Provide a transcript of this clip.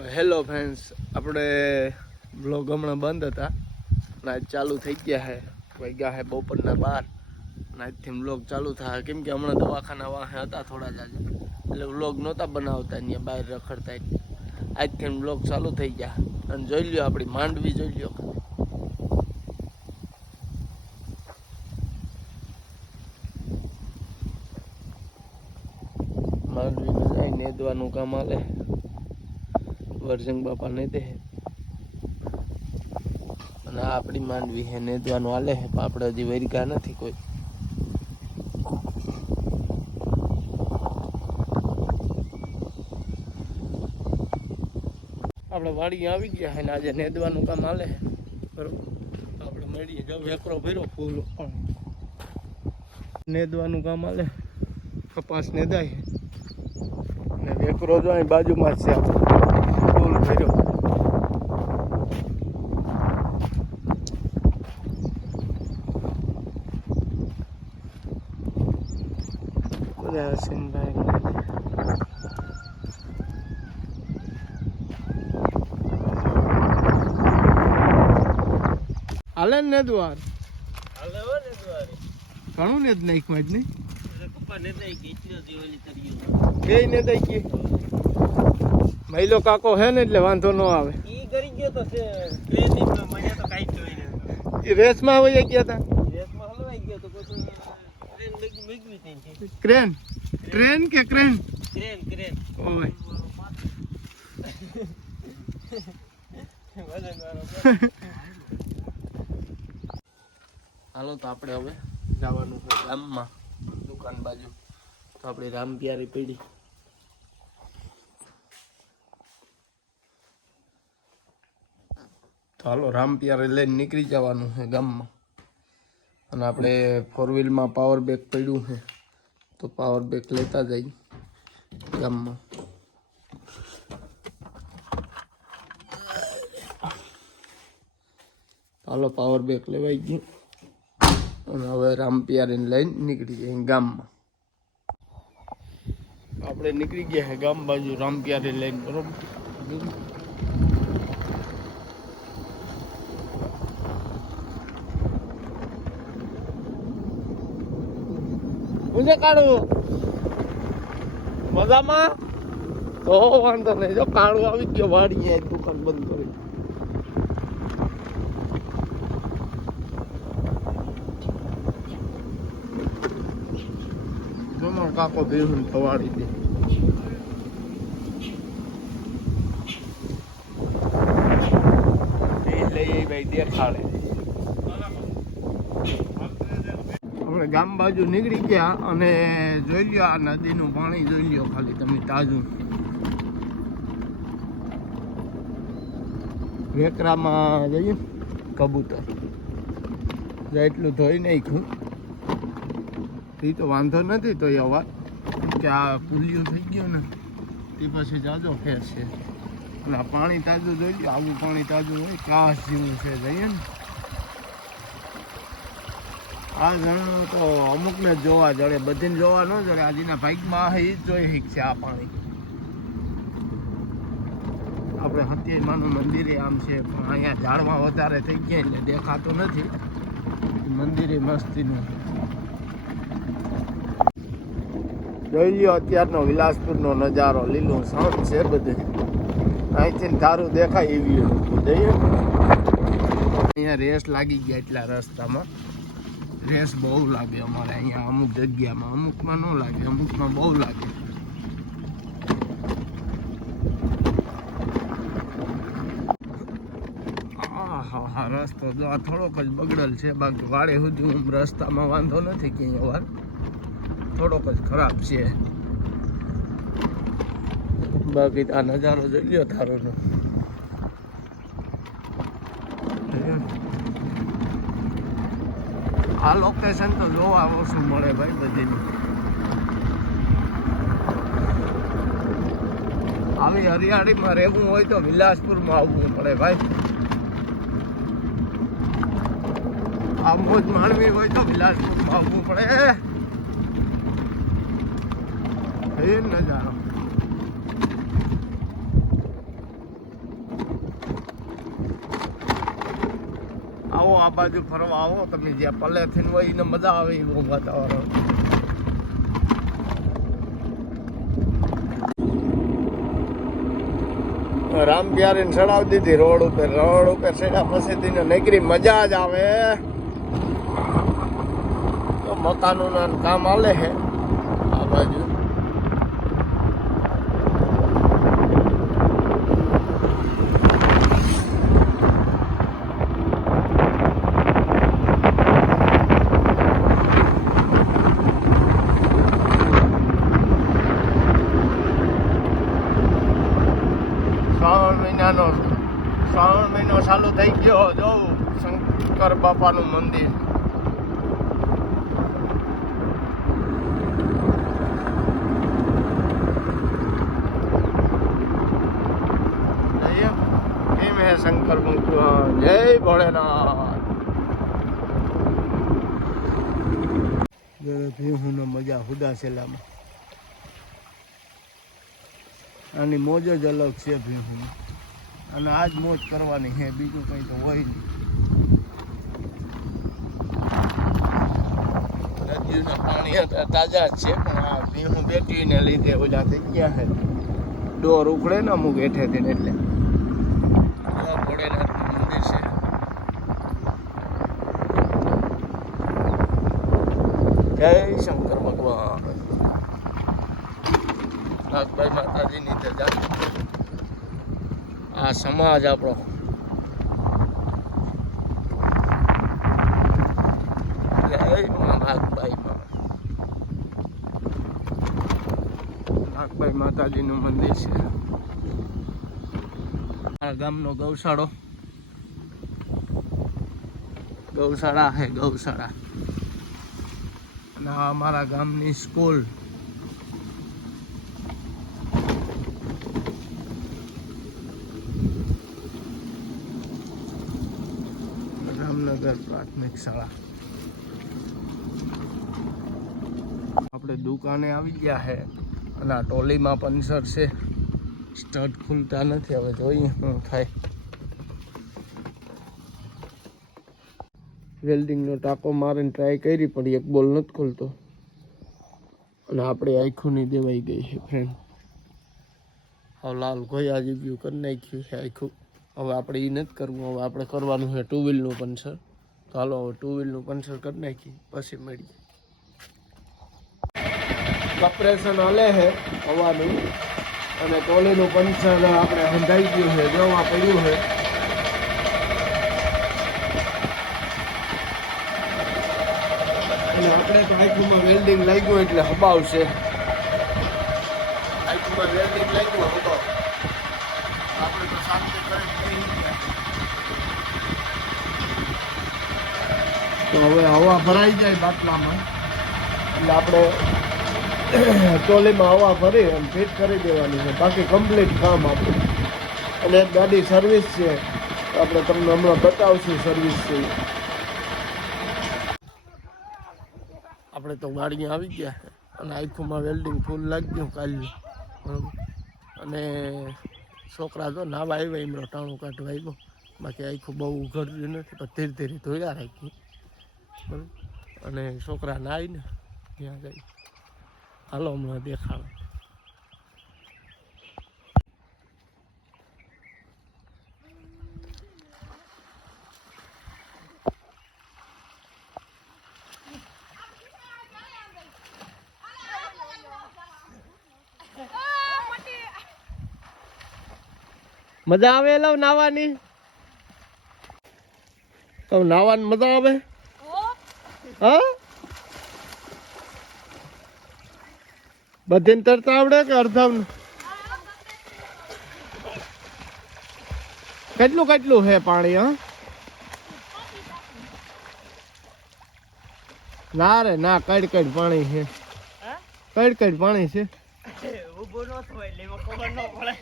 તો hello friends આપણે blog હમણાં બંધ હતા અને આજ ચાલુ થઈ ગયા છે વાગ્યા છે બપોરના બાર અને આજથી બ્લોગ ચાલુ થાય કેમ કે હમણાં દવાખાના વાહે હતા થોડા જ એટલે વ્લોગ નહોતા બનાવતા અહીંયા બહાર રખડતા આજથી બ્લોગ ચાલુ થઈ ગયા. અને જોઈ લ્યો આપણી માંડવી જોઈ લ્યો. માંડવીને જાય નેદવાનું કામ આલે વરજંગ બાપા ને દે. અને આપણી માંડવી હે, નેદવાનું આલે હે પણ આપણે હજી વરિકા નથી કોઈ. આપણે વાડી આવી ગયા હે ને, આજે નેદવાનું કામ આલે હે. બરોબર? આપણે મળીએ. જો વેકરો ભર્યો ફૂલ. નેદવાનું કામ આલે કપાસ નેદાય ને વેકરો જો અહીં બાજુમાં જ છે આપણો. ફૂલ ભર્યો બધા હસીનભાઈ હાલે ને દ્વાર ઘણું ને જ નાખ્યું જ નહીં? બે ને દઈ ગઈ? મહિલો કાકો હે ને એટલે વાંધો ન આવે. ઈ કરી ગયો તો છે ટ્રેનિંગ મને તો કાઈ જોઈ રેસમાં આવી ગયા હતા રેસમાં હલવાઈ ગયો તો કોઈ ટ્રેન મેગવી થઈ ક્રેન? ટ્રેન કે ક્રેન? Crane crane. ઓય. હાલો તો આપણે હવે જવાનું છે ગામમાં દુકાન બાજુ. તો આપણી રામ પ્યારી પડી. તો હાલો રામપિયારે લઈને નીકળી જવાનું છે ગામમાં. અને આપણે ફોર વ્હીલમાં પાવર બેગ પડ્યું છે. તો પાવર બેગ લેતા જઈ ગામમાં. હાલો પાવર બેગ લેવાઈ ગયું. અને હવે રામપિયારીને લઈને નીકળી જાય ગામમાં. આપણે નીકળી ગયા ગામ બાજુ રામપિયારી લઈને, બરોબર? છે કાળું. મજામાં? તો વાંધો નહીં. જો કાળું આવી ગયો વાડી દુકાન બંધ કરી. જમો કાકો બેહુન થવાડી દે. લઈ ભાઈ દેખાડે આપણે ગામ બાજુ નીકળી ગયા અને જોઈ લ્યો આ નદીનું પાણી, જોઈ લ્યો ખાલી તમે તાજું. વેકરામાં જઈએ. કબૂતર. એટલું ધોઈ નાખ્યું. એ તો વાંધો નથી તો એ અવાજ કે આ પુલિયું થઈ ગયું ને તે પછી જાજો ફેર છે અને આ પાણી તાજું જોઈ લો આવું પાણી તાજું હોય, કાશ જેવું છે, જઈએ ને. આ જણ તો અમુકને જોવા જડે, બધીને જોવા ન જડે. આજના ભાગમાં એ જ જોઈ શીખ છે આ પાણી આપણે હત્યાઈમાનું મંદિરે આમ છે, પણ અહીંયા ઝાડમાં વધારે થઈ ગયા એટલે દેખાતું નથી. મંદિરે મસ્તીનું. જોઈ લ્યો અત્યારનો વિલાસપુરનો નજારો, લીલું શાંત છે બધે. અહીંથી તારું દેખાય એવી જઈએ અહીંયા રેસ લાગી ગયા એટલા રસ્તામાં. રેસ બહુ લાગે અમારે અહીંયા અમુક જગ્યામાં, અમુકમાં ન લાગે, અમુકમાં બહુ લાગે. હા રસ્તો જો આ થોડોક જ બગડેલ છે, બાકી વાડે સુધી હું રસ્તામાં વાંધો નથી ક્યાંય વાર થોડોક જ ખરાબ છે. બાકી આ નજારો જોઈ લો તારો આ લોકેશન તો જોવા ઓછું મળે ભાઈ બધીની. આવી હરિયાળીમાં રહેવું હોય તો વિલાસપુરમાં આવવું પડે ભાઈ. આ મોજ માણવી હોય તો વિલાસપુરમાં આવવું પડે. એ નજારો. આવો, આ બાજુ ફરવા આવો. તમે જ્યાં પલેથીન હોય, એને મજા આવે એવું વાતાવરણ રામ પ્યારી ચડાવી દીધી, રોડ ઉપર રોડ ઉપર ચડ્યા પછી તેને નીકળી, મજા જ આવે. તો મકાનનું કામ હાલે છે. આ બાજુ શ્રાવણ મહિનાનો શ્રાવણ મહિનો ચાલુ થઈ ગયો જોઉં શંકર બાપાનું મંદિર જઈએ. કેમ હે શંકર જય ભોળેનાથ. ભીહુનો મજા હુદા છેલ્લામાં આની મોજ જ અલગ છે ભીહુ અને આજ મોજ કરવાની છે, બીજું કંઈ તો હોય નહીં. નદીના પાણી તાજા જ છે, પણ આ ભીહું બેટીને લીધે ઓલા થઈ ગયા છે. ડોર ઉખડે ને અમુક હેઠેથી ને એટલે. આ ભોળેનાથનું મંદિર છે? જય શંકર ભગવાન. નાગભાઈ માતાજીની ધજા. આ સમાજ આપણો. નાગભાઈ માતાજીનું મંદિર છે. ગામનો ગૌશાળો. ગૌશાળા છે ગૌશાળા. અને અમારા ગામની સ્કૂલ. રામનગર પ્રાથમિક શાળા. આપણે દુકાને આવી ગયા છે અને આ ટોલીમાં પંચર છે. સ્ટડ ખુલતા નથી, હવે જોઈએ શું થાય. વેલ્ડિંગનો ટાંકો મારીને ટ્રાય કરી, પણ એક બોલ નથી ખુલતો. અને આપણે આખું નહીં દેવાઈ ગઈ છે ફ્રેન્ડ હવે લાલ ગોયા જેવું કરી નાખ્યું છે આખું. હવે આપણે એ નથી કરવું, હવે આપણે કરવાનું છે ટુ વ્હીલનું પંચર. તો હાલો, હવે ટુ વ્હીલનું પંચર કરી નાખીએ, પછી મળીએ. કપરેશન હલે છે, હવાનું. અને ટોલીનું પંચર આપણે હંધાઈ ગયું છે જોવા પડ્યું છે. અને આપણે તો આખુંમાં વેલ્ડિંગ લાગ્યું એટલે હબાવશે. આખુંમાં વેલ્ડિંગ લાગ્યું હબાવ આપણે તો શાંતિ કરી તો હવે હવા ભરાઈ જાય બાટલામાં. એટલે આપણે ટોલીમાં હવા ભરી અને ફિટ કરી દેવાની છે. બાકી કમ્પ્લીટ કામ આપણું. અને એક ગાડી સર્વિસ છે. આપણે તમને હમણાં બતાવશું સર્વિસ છે. આપણે તો ગાડી આવી ગયા અને આખુંમાં વેલ્ડિંગ ફૂલ લાગી ગયું કાલનું. બરોબર અને છોકરા તો નાવા આવ્યા એમનો ટાણું કાઢવા આવ્યો. બાકી આખું બહુ ઉઘડ્યું નથી, પણ ધીરે ધીરે ધોયા રાખ્યું બરાબર અને છોકરા નાહીને ત્યાં જાય. હાલો હમણાં દેખાડો મજા આવે લવ નાવાની? તો નાવાની મજા આવે? હા? બધીને તરતા આવડે કે અડધામ કેટલું કેટલું છે પાણી હા? ના રે ના કડ કડ પાણી છે. કડ કડ પાણી છે. ખબર ન પડે.